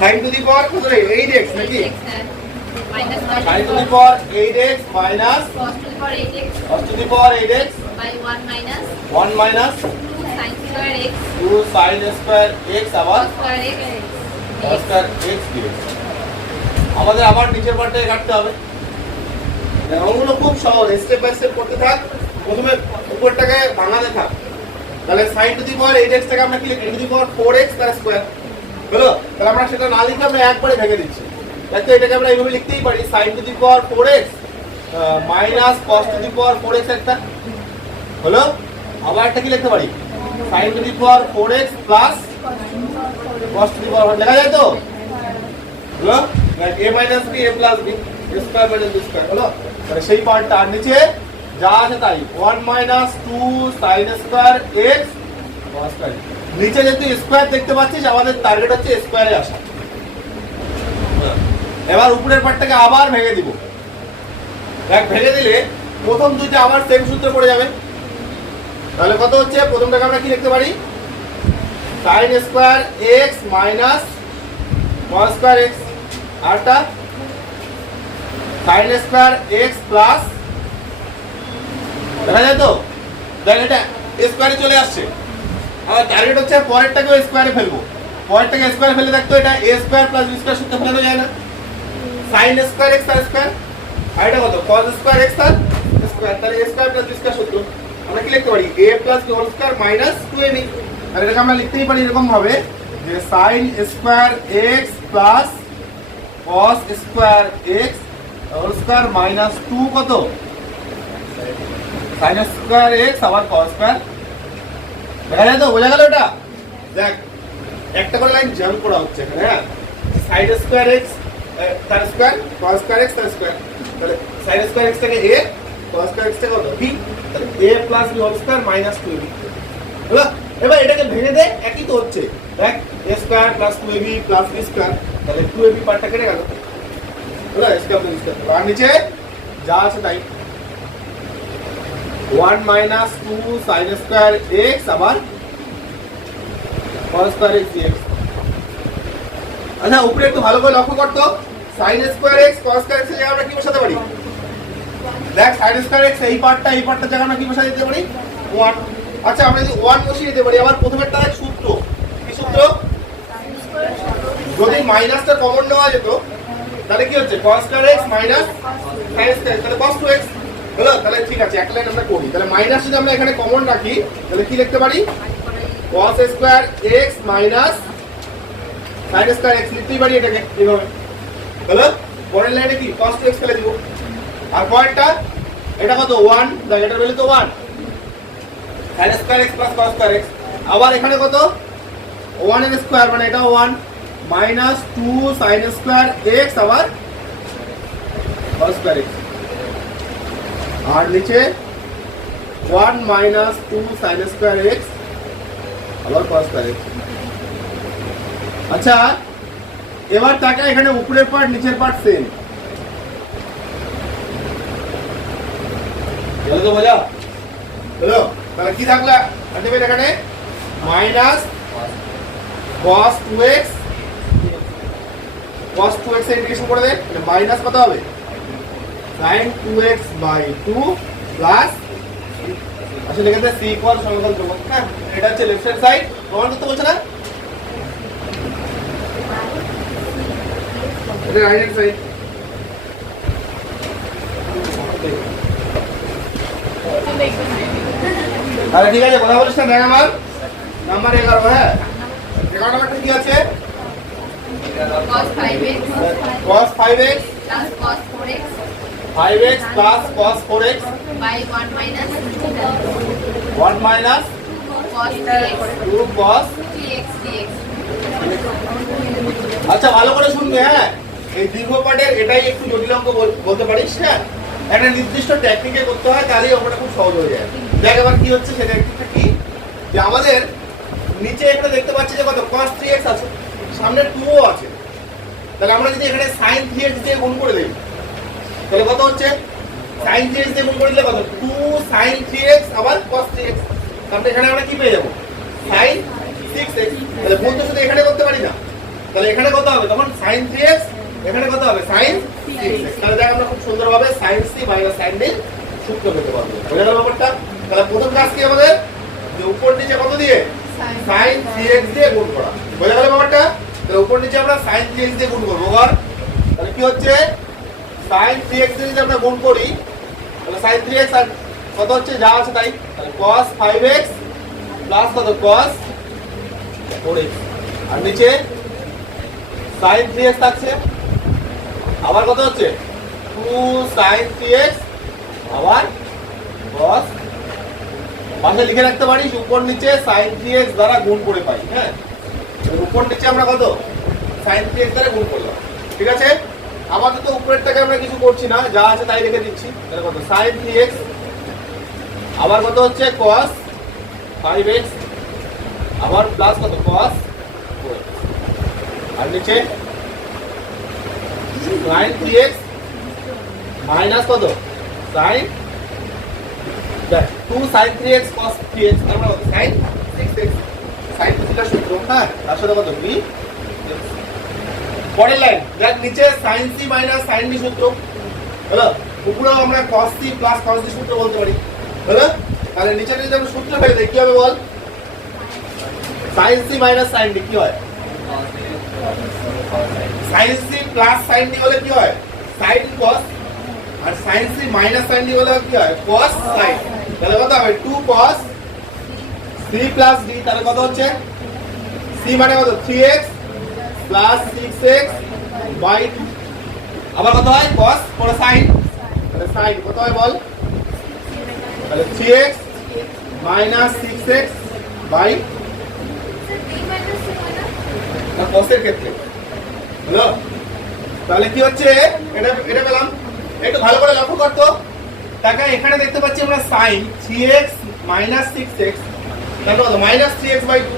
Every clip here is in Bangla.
সাইন টু দি পাওয়ার কত রে? 8x নাকি? Sine to the power 8x minus cos to the power 8x cos to the power 8x by 1 minus 1 minus 2 sin square x 2 sin square x আবার x স্কয়ার x আমাদের আবার নিচের পার্টে কাটতে হবে। অঙ্কগুলো খুব সহজ স্টেপ বাই স্টেপ করতে থাক। প্রথমে উপরটাকে ভাঙাতে থাক। তাহলে sin to the power 8x টাকে আমরা কি লিখি? টু দি পাওয়ার 4x তার স্কয়ার। হলো তাহলে আমরা সেটা না লিখে আমরা একবারে ভেঙে দিচ্ছি। দেখো এটাকে আমরা এইভাবে লিখতেই পারি। sin to the power 4x minus cos to the power 4x একটা। হলো? আবার একটা কি লিখতে পারি? sin to the power 4x plus cos to the power লেখা যায় তো? হলো? a minus b, a plus a square minus b square হলো? মানে সেই পার্টটা আর নিচে যা আছে তাই। 1 minus 2 sin square x cos square নিচে যেহেতু স্কোয়ার দেখতে পাচ্ছিস, আমাদের টার্গেট হচ্ছে স্কোয়ারে আসা। এবার উপরের পার্টটাকে আবার ভেঙে দিব। দেখ, ভেঙে দিলে প্রথম দুইটা আবার সেম সূত্রে পড়ে যাবে। তাহলে কত হচ্ছে? প্রথমটাকে আমরা কি লিখতে পারি? sin square x minus cos square x আরটা sin স্কয়ার x প্লাস দেখা যায় তো? দেখ, এটা স্কয়ারে চলে আসছে। আমার টার্গেট হচ্ছে পরেরটাকেও স্কয়ারে ফেলব পরেরটাকে স্কয়ারে ফেলে দেখতো এটা a square plus b square সূত্রে ফেলানো যায় না sin স্কয়ার x তার স্কয়ার আর এটা কত cos স্কয়ার x তার স্কয়ার তাহলে a square plus b square সূত্র আমরা কি লিখতে পারি a plus b whole square minus 2ab আর এটাকে আমরা লিখতেই পারি এরকম ভাবে যে sin square x plus cos square x whole square minus 2 কত sin স্কয়ার x আবার cos স্কয়ার দেখা তো বোঝা গেল এটা। দেখ, একটা করে লাইন জাম্প করা হচ্ছে এখানে হ্যাঁ? সাইড স্কয়ার এক্স তার স্কয়ার cos স্কয়ার এক্স তার স্কয়ার তাহলে সাইড স্কয়ার এক্স থেকে a, cos স্কয়ার এক্স থেকে কত? b তাহলে a plus b whole square minus 2b হলো? এবার এটাকে ভেঙে দে, একই তো হচ্ছে। দেখ, a square plus 2ab plus b square তাহলে 2ab পার্টটা কেটে গেল। হলো? স্কয়ার প্লাস স্কয়ার আর নিচে যা আছে তাই। 1 মাইনাস 2 sin স্কয়ার x আবার cos স্কয়ার x dx আচ্ছা উপরে একটু ভালো করে লক্ষ্য করতো। sin square x, cos square জায়গায় আমরা কি বসাতে পারি? দেখ, sin স্কয়ার x, এই পার্টটা এই পার্টটার জায়গায় আমরা কি বসাতে দিতে পারি? 1 আচ্ছা আমরা যদি 1 বসিয়ে দিতে পারি, আবার প্রথমেরটা এক সূত্র। কি সূত্র? যদি মাইনাসটা কমন নেওয়া যেত, তাহলে কি হচ্ছে? cos square x minus square তাহলে cos 2x হলো তাহলে ঠিক আছে এক লাইন আমরা করি। তাহলে মাইনাস যদি আমরা এখানে কমন রাখি, তাহলে কি লিখতে পারি? cos square x minus sin square x, লিখতেই পারি এটাকে এইভাবে। হলো পরের লাইনে কি? cos 2x ফেলে দিব। আর পরেরটা, এটা কত? 1 দেখ এটার ভ্যালু তো 1 sin square x cos square x আবার এখানে কত? 1 এর স্কয়ার মানে এটা 1 মাইনাস 2 sin স্কয়ার x আবার cos স্কয়ার x আর নিচে 1 মাইনাস 2 sin স্কয়ার x আবার cos স্কয়ার x আচ্ছা এবার তাকে এখানে উপরের পার্ট নিচের পার্ট সেম তো বোঝা। হলো তাহলে কি থাকল? আলটিমেট এখানে minus cos 2x cos 2x এর ইন্টিগ্রেশন করে দে মাইনাস কত হবে? Sin 2x বাই 2 প্লাস আসলে লিখে দে c ইকুয়াল সমাকল করব হ্যাঁ? এটা হচ্ছে লেফট হ্যান্ড সাইড প্রমাণ করতে বলছে না? এটা রাইট হ্যান্ড সাইড তাহলে ঠিক আছে কথা বলিস না দেখ আমার। নাম্বার এগারো হ্যাঁ? এগারো নাম্বারটা কি আছে? Cos 5x cos 5x plus cos 4x 5x plus cos 4x by 1 minus 1 minus 2 cos 3x dx. আচ্ছা ভালো করে শুনবে হ্যাঁ? এই দীর্ঘ পাঠের এটাই একটু জটিল অঙ্ক বলতে পারিস হ্যাঁ? একটা নির্দিষ্ট টেকনিকে করতে হয় তাহলেই অঙ্কটা খুব সহজ হয়ে যায়। দেখ এবার কি হচ্ছে সেটা একটু কি যে আমাদের নিচে একটা দেখতে পাচ্ছি যে কত? cos 3x আছে সামনে 2 আছে। তাহলে আমরা যদি এখানে sin 3x দিয়ে গুণ করে দেই তাহলে কত হচ্ছে? sin 3x দিয়ে গুণ করে দিলে কত? 2 sin 3x আবার cos 3x তাহলে এখানে আমরা কি পেয়ে যাব? sin 6x তাহলে গুণ তো শুধু এখানে করতে পারি না। তাহলে এখানে কত হবে? তখন সাইন থ্রি এক্স এখানে কত হবে? সাইন তাহলে দেখ আমরা খুব সুন্দরভাবে sine c minus sine d সূত্র পেতে পারব। বোঝা গেল ব্যাপারটা? তাহলে প্রথম কাজ কি আমাদের? যে উপর নিচে কত দিয়ে? সাইন থ্রি এক্স দিয়ে গুণ করা। বোঝা গেল ব্যাপারটা? তাহলে উপর নিচে আমরা সাইন থ্রি এক্স দিয়ে গুণ করব। তাহলে কি হচ্ছে? সাইন থ্রি এক্স যদি আমরা গুণ করি, তাহলে সাইন থ্রি এক্স আর কত হচ্ছে? যা আছে তাই। তাহলে কস ফাইভ এক্স প্লাস কত? কস ফোর এক্স আর নিচে সাইন থ্রি এক্স থাকছে। আবার কত হচ্ছে? টু সাইন থ্রি এক্স আবার কস পাশে লিখে রাখতে পারিস উপর নিচে সাইন থ্রি এক্স দ্বারা গুণ করে পাই হ্যাঁ? উপর নিচে আমরা কত? সাইন থ্রি এক্স দ্বারা গুণ করলাম। ঠিক আছে? আপাতত উপরেরটাকে আমরা কিছু করছি না, যা আছে তাই রেখে দিচ্ছি। তাহলে কত? সাইন থ্রি এক্স আবার কত হচ্ছে? কস ফাইভ এক্স আবার প্লাস কত? কস আর নিচে? সাইন থ্রি এক্স মাইনাস কত? Sine? Two sine three x cos three x আমরা সাইন সিক্স এক্স সাইন থ্রিটা সূত্র হ্যাঁ তার সাথে কত? বি পরের লাইন দেখ নিচে sine c minus sine b সূত্র, হলো? উপরেও আমরা cos c plus cos d সূত্র বলতে পারি, হলো? তাহলে নিচে যদি আমরা সূত্র দিই কি হবে বল? Sine c minus sine d কি হয়? Sine c plus sine d হলে কি হয়? সাইন কস আর sine c minus sine d হলে কি হয়? কস সাইন তাহলে কত হবে? Two cos c plus d তাহলে কত হচ্ছে? সি মানে কত? Three x plus six x by আবার কত হয়? কস পরে সাইন তাহলে সাইন কত হয় বল? তাহলে three x minus six x by কসের ক্ষেত্রে। হ্যালো তাহলে কি হচ্ছে? এটা এটা পেলাম। একটু ভালো করে লক্ষ্য করতো। তাকে এখানে দেখতে পাচ্ছি আমরা sine three x minus six x তাহলে minus three x by two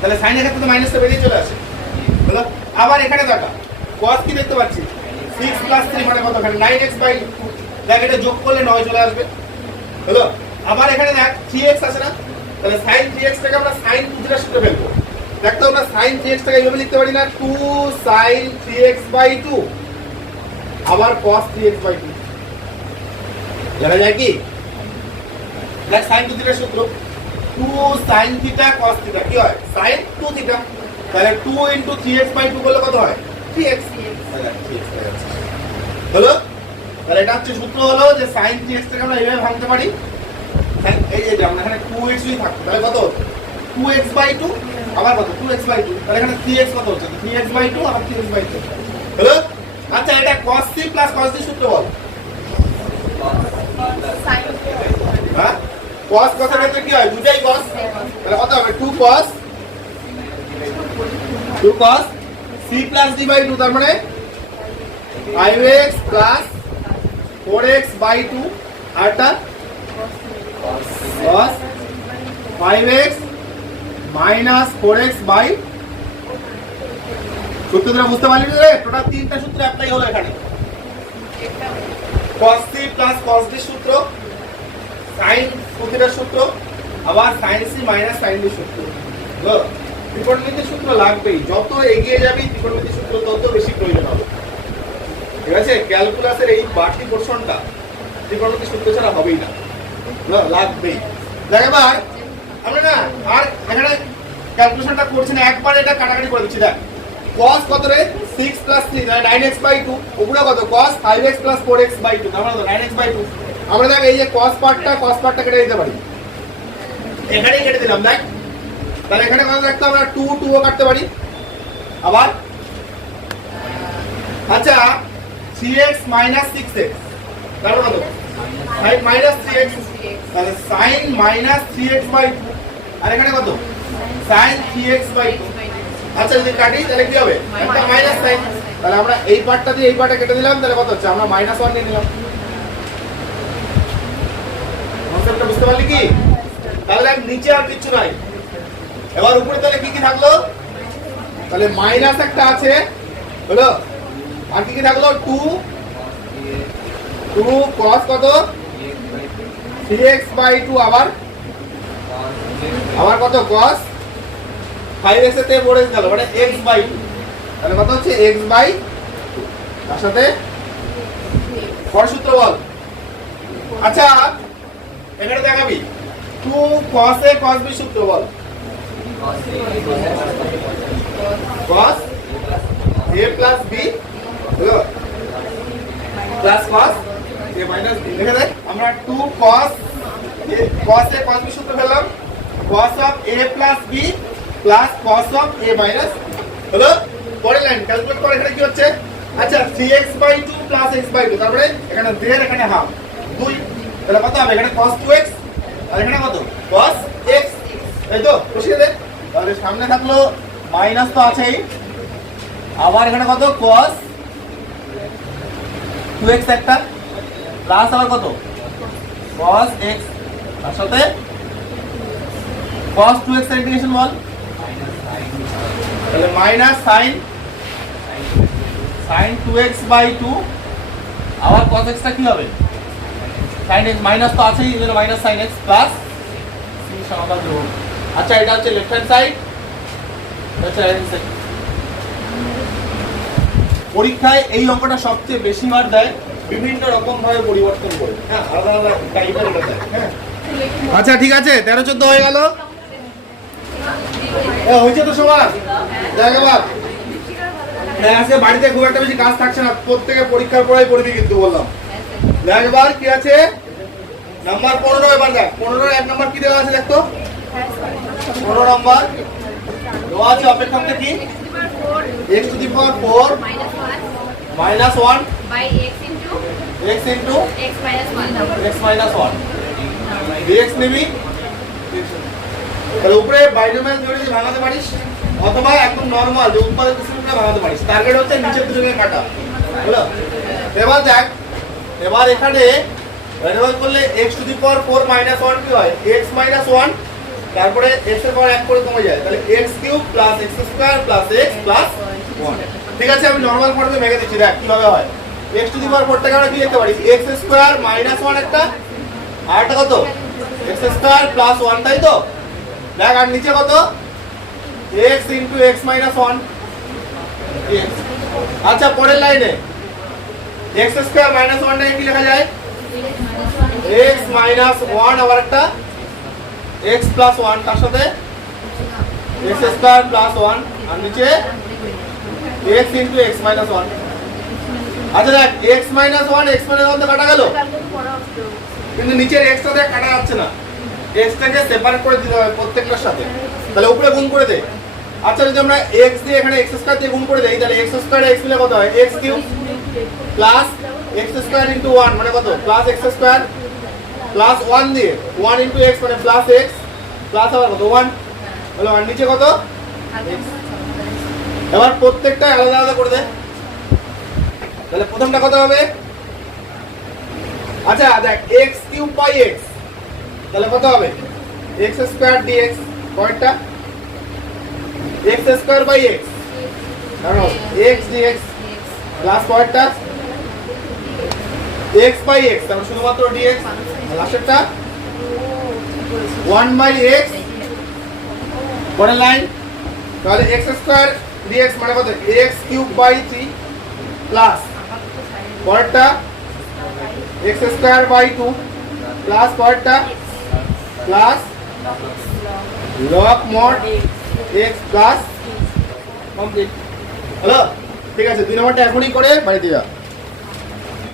তাহলে সাইনের ক্ষেত্রে তো মাইনাসটা বেরিয়ে চলে আসে। আবার এখানে দেখা। কস কি দেখতে পাচ্ছি? সিক্স প্লাস থ্রি মানে কত এখানে? নাইন এক্স বাই দেখ, এটা যোগ করলে নয় চলে আসবে। হলো আবার এখানে দেখ থ্রি এক্স আছে না? তাহলে থ্রি এক্স থেকে আমরা সাইন টু থ্রিটা শিখতে ফেলব। দেখ তো, আমরা থ্রি এক্স টাকে এইভাবে লিখতে পারি না? Two sine three x by two আবার cos three x by two জানা যায় কি? দেখ সাইন টু থিটার সূত্র। Two sine theta cos theta কি হয়? সাইন টু থিটা তাহলে two into three x by two করলে কত হয়? থ্রি এক্স হলো? তাহলে এটা হচ্ছে সূত্র হলো যে সাইন থ্রি এক্স থেকে আমরা এইভাবে ভাঙতে পারি। sin- এই যে আমরা এখানে টু যদি থাকতো তাহলে কত? টু এক্স বাই টু আবার কত? টু এক্স বাই টু তাহলে এখানে থ্রি কত হচ্ছে? থ্রি এক্স বাই টু আবার থ্রি এক্স বাই টু হলো? আচ্ছা এটা cos c plus cos d সূত্র বল। হ্যাঁ? cos এর ক্ষেত্রে কি হয়? দুটাই cos তাহলে কত হবে? 2 cos 2 cos, c plus d by 2 তার মানে 5x প্লাস 4x বাই 2 আরটা cos 5x minus 4x by সূত্রটা বুঝতে পারলি রে? টোটাল তিনটা সূত্র অ্যাপ্লাই হলো এখানে। Cos c plus cos d সূত্র, sin প্রতিটা সূত্র, আবার sin c minus sin d সূত্র। হলো ত্রিকোণমিতির সূত্র লাগবেই। যত এগিয়ে যাবি ত্রিকোণমিতির সূত্র তত বেশি প্রয়োজন হবে। ঠিক আছে? ক্যালকুলাসের এই বাড়তি পোর্শনটা ত্রিকোণমিতির সূত্র ছাড়া হবেই না। লাগবেই। দেখ এবার, আমরা না, আর এখানে ক্যালকুলেশনটা করছি না, একবার এটা কাটাকাটি করে দিচ্ছি, দেখ। cos কত রে? 6 প্লাস 3 তাহলে 9x বাই 2 উপরে কত? cos 5x plus 4x by 2 তার 9x বাই 2 আমরা দেখ, এই যে cos পার্টটা cos পার্টটা কেটে দিতে পারি। এখানেই কেটে দিলাম, দেখ। তাহলে এখানে কত রাখতে আমরা 2 2 ও কাটতে পারি। আবার? আচ্ছা 3x মাইনাস 6x তার কত? Sin মাইনাস 3x তাহলে sin মাইনাস 3x বাই 2 আর এখানে কত? Sin 3x বাই 2 আচ্ছা যদি কাটি, তাহলে কি হবে? মাইনাস সাইন তাহলে আমরা এই পার্টটা দিয়ে এই পার্টটা কেটে দিলাম তাহলে কত হচ্ছে? আমরা মাইনাস ওয়ান নিয়ে নিলাম। বুঝতে পারলি কি? তাহলে নিচে আর কিছু নাই। এবার উপরে তাহলে কি কি থাকল? তাহলে মাইনাস একটা আছে, হলো? আর কি কি থাকল? টু টু কস কত? থ্রি এক্স বাই টু আবার? আবার কত? কস ফাইভ এক্স এতে পড়ে গেল মানে এক্স বাই তাহলে কত হচ্ছে? এক্স বাই তার সাথে সূত্র বল। আচ্ছা এখানে দেখাবি। টু কস এ কস বি সূত্র বল। Cos a plus b plus cos a minus b লিখে দেখ আমরা টু কস কস এ কস বি সূত্র পেলাম। Cos of a plus b plus cos of a minus হলো পরের লাইন ক্যালকুলেট করে, এখানে কি হচ্ছে? আচ্ছা 3x by 2 plus x by 2 তারপরে এখানে দেড়, এখানে হাফ 2 তাহলে কত হবে? এখানে cos 2x আর এখানে কত? Cos x এই তো, বসিয়ে দে। তাহলে সামনে থাকল মাইনাস তো আছেই। আবার এখানে কত? কস টু এক্স একটা। প্লাস আবার কত? cos এক্স তার সাথে cos 2x এর ইন্টিগ্রেশন বল। তাহলে minus sine sine two x by two আবার কস x টা কি হবে? সাইন এক্স মাইনাস তো আছেই মাইনাস সাইন এক্স প্লাস সমাধান আচ্ছা এটা হচ্ছে লেফট হ্যান্ড সাইড আচ্ছা রাইট সাইড পরীক্ষায় এই অঙ্কটা সবচেয়ে বেশি মার দেয়, বিভিন্ন রকম ভাবে পরিবর্তন করে। হ্যাঁ আলাদা আলাদা টাইপের হ্যাঁ। আচ্ছা ঠিক আছে, তেরো চোদ্দ হয়ে গেল। হয়েছে তো সবার? হ্যাঁ আজকে বাড়িতে খুব একটা বেশি কাজ থাকছে না প্রত্যেকে পরীক্ষার পরেই পড়বি কিন্তু বললাম। দেখ কি আছে? নাম্বার পনেরো এবার দেখ, পনেরো এক নাম্বার কি দেওয়া আছে দেখতো পনেরো নাম্বার। দেওয়া আছে অপেক্ষকটা কি? X to the power four minus one one x into x minus one x dx নিবি? তাহলে উপরে বাইনোমিয়াল থিওরি ভাঙাতে পারিস অথবা একদম নরমাল যে উৎপাদক সিস্টেমটা ভাঙাতে পারিস টার্গেট হচ্ছে নিচের দুজনের কাটা। হলো? এবার দেখ এবার এখানে ভ্যারিয়েবল করলে x to the power four minus one কি হয়? এক্স মাইনাস 1 তারপরে x এর পাওয়ার 1 করে কমে যায়, তাহলে x cube plus x square plus x plus 1 ঠিক আছে, আমি নরমাল ফর্মে ভেঙে দিচ্ছি, দেখ কীভাবে হয়। x টু দি পাওয়ার 4 টাকে আমরা কি লিখতে পারি? মাইনাস 1 একটা, আর একটা কত? x স্কয়ার প্লাস 1 তাই তো? দেখ, আর নিচে কত? x into x minus 1 x আচ্ছা পরের লাইনে। x স্কয়ার মাইনাস 1 টাকে কি লেখা যায়? x মাইনাস 1 আবার একটা। X প্লাস 1 তার সাথে? X স্কয়ার প্লাস 1 আর নিচে x ইনটু x মাইনাস 1 আচ্ছা দেখ, x মাইনাস 1 x মাইনাস 1 তো কাটা গেল? কিন্তু নিচের টা দেখ কাটা যাচ্ছে না। X টাকে সেপারেট করে দিতে হবে প্রত্যেকটার সাথে। তাহলে উপরে গুণ করে দে। আচ্ছা যদি আমরা x দিয়ে এখানে x স্কয়ার দিয়ে গুণ করে দেই, তাহলে x স্কয়ার x মিলে কত হয়? X cube plus x square into 1 মানে কত? প্লাস x স্কয়ার প্লাস 1 দিয়ে 1 ইনটু x মানে প্লাস x প্লাস আবার কত? 1 তাহলে আর নিচে কত? এবার প্রত্যেকটা আলাদা আলাদা করে দে। তাহলে প্রথমটা কত হবে? আচ্ছা দেখ, x কিউব বাই x তাহলে কত হবে? x স্কয়ার dx পয়েন্টটা x স্কয়ার বাই x কারণ x dx প্লাস পয়েন্টটা x বাই x, তাহলে শুধুমাত্র dx লাস্টেরটা 1 বাই x, পরের লাইন তাহলে x স্কয়ার dx মানে কত? X কিউব বাই 3 প্লাস পরেরটা, x স্কয়ার বাই 2 প্লাস পরেরটা plus log mod x plus complete hello ঠিক আছে, দুই নম্বরটা এখনই করে বাড়িতে যা।